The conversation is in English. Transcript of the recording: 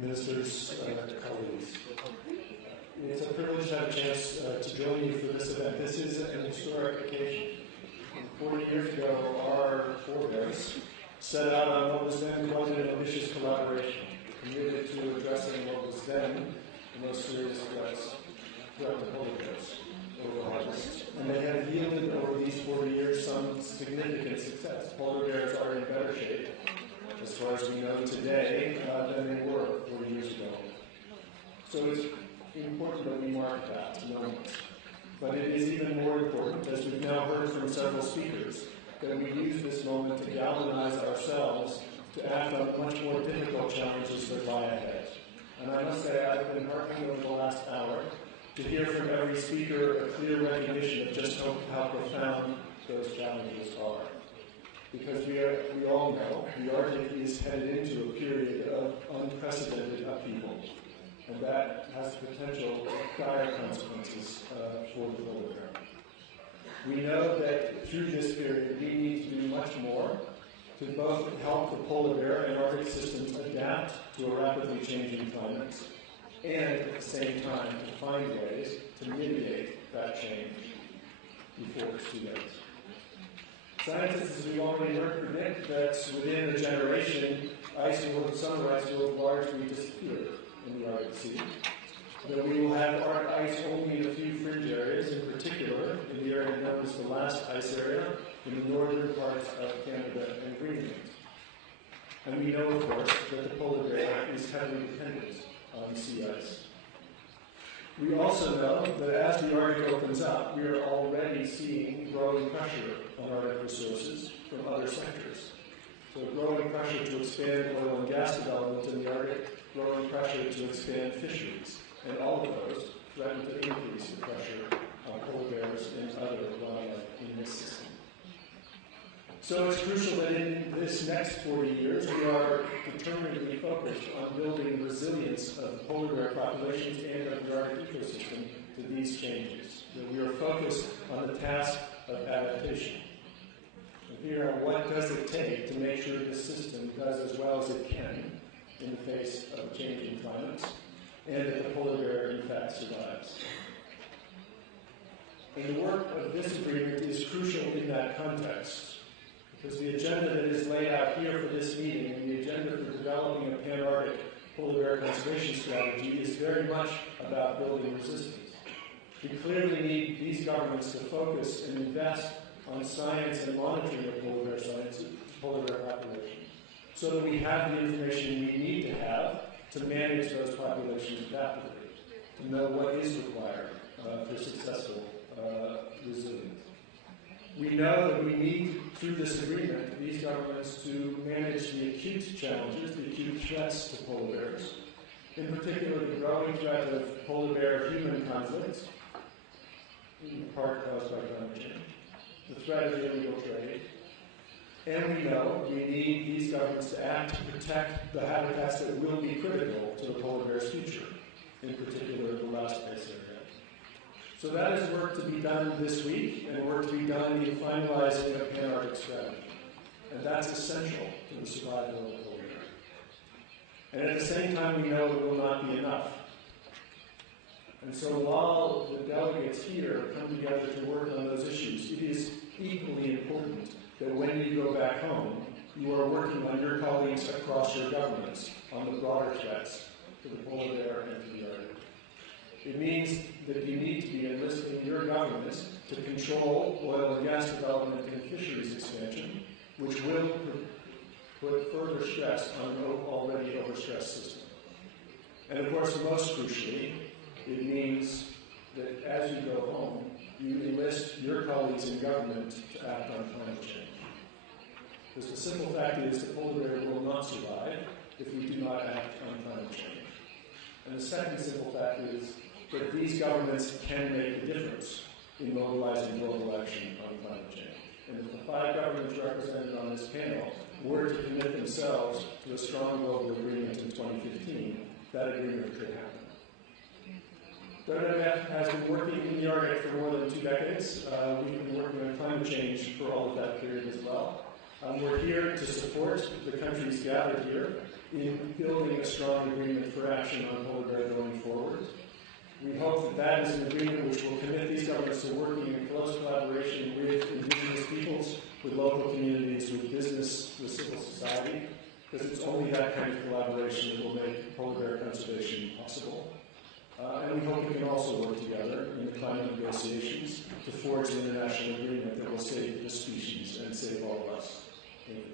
ministers, colleagues. It's a privilege to have a chance to join you for this event. This is an historic occasion. 40 years ago, our forebears set out on what was then quite an ambitious collaboration, committed to addressing what was then the most serious threats to polar bears over harvest. And they have yielded over these 40 years some significant success. Polar bears are in better shape, as far as we know today, than they were 40 years ago. So it's important that we mark that moment. But it is even more important, as we've now heard from several speakers, that we use this moment to galvanize ourselves to act on much more difficult challenges that lie ahead. And I must say, I've been hearkening over the last hour to hear from every speaker a clear recognition of just how profound those challenges are. Because we all know the Arctic is headed into a period of unprecedented upheaval. And that has the potential dire consequences for the polar bear. We know that through this period, we need to do much more to both help the polar bear and Arctic systems adapt to a rapidly changing climate, and at the same time to find ways to mitigate that change before it's too late. Scientists, as we've already heard, predict that within a generation, summer ice will largely disappear in the Arctic Sea. That we will have Arctic ice only in a few fringe areas, in particular in the area known as the last ice area in the northern parts of Canada and Greenland. And we know, of course, that the polar bear is heavily dependent on sea ice. We also know that as the Arctic opens up, we are already seeing growing pressure on Arctic resources from other sectors. So growing pressure to expand oil and gas development in the Arctic, growing pressure to expand fisheries, and all of those threaten to increase the pressure on polar bears and other wildlife in this system. So it's crucial that in this next 40 years, we are determinedly focused on building resilience of the polar bear populations and of the Arctic ecosystem to these changes. That we are focused on the task of adaptation. And figure out what does it take to make sure the system does as well as it can in the face of changing climates, and that the polar bear in fact survives. And the work of this agreement is crucial in that context, because the agenda that is laid out here for this meeting and the agenda for developing a pan-Arctic polar bear conservation strategy is very much about building resistance. We clearly need these governments to focus and invest on science and monitoring of polar bear population, so that we have the information we need to have to manage those populations adaptively, to know what is required for successful resilience. We know that we need, through this agreement, these governments to manage the acute challenges, the acute threats to polar bears, in particular the growing threat of polar bear-human conflict, in part caused by climate change, the threat of illegal trade, and we know we need these governments to act to protect the habitats that will be critical to the polar bear's future, in particular the last ice area. So that is work to be done this week, and work to be done in finalizing a pan-Arctic strategy. And that's essential to the survival of the polar bear. And at the same time, we know it will not be enough. And so while the delegates here come together to work on those issues, it is equally important that when you go back home, you are working on your colleagues across your governments on the broader threats to the polar bear and to the Arctic. It means that you need to be enlisting your governments to control oil and gas development and fisheries expansion, which will put further stress on an already overstressed system. And of course, most crucially, it means that as you go home, you enlist your colleagues in government to act on climate change. Because the simple fact is the polar bear will not survive if we do not act on climate change. And the second simple fact is that these governments can make a difference in mobilizing global action on climate change. And if the 5 governments represented on this panel were to commit themselves to a strong global agreement in 2015, that agreement could happen. WWF has been working in the Arctic for more than 2 decades. We've been working on climate change for all of that period as well. We're here to support the countries gathered here in building a strong agreement for action on polar bear going forward. We hope that that is an agreement which will commit these governments to working in close collaboration with indigenous peoples, with local communities, with business, with civil society, because it's only that kind of collaboration that will make polar bear conservation possible. And we hope we can also work together in the climate negotiations to forge an international agreement that will save the species and save all of us. Thank you.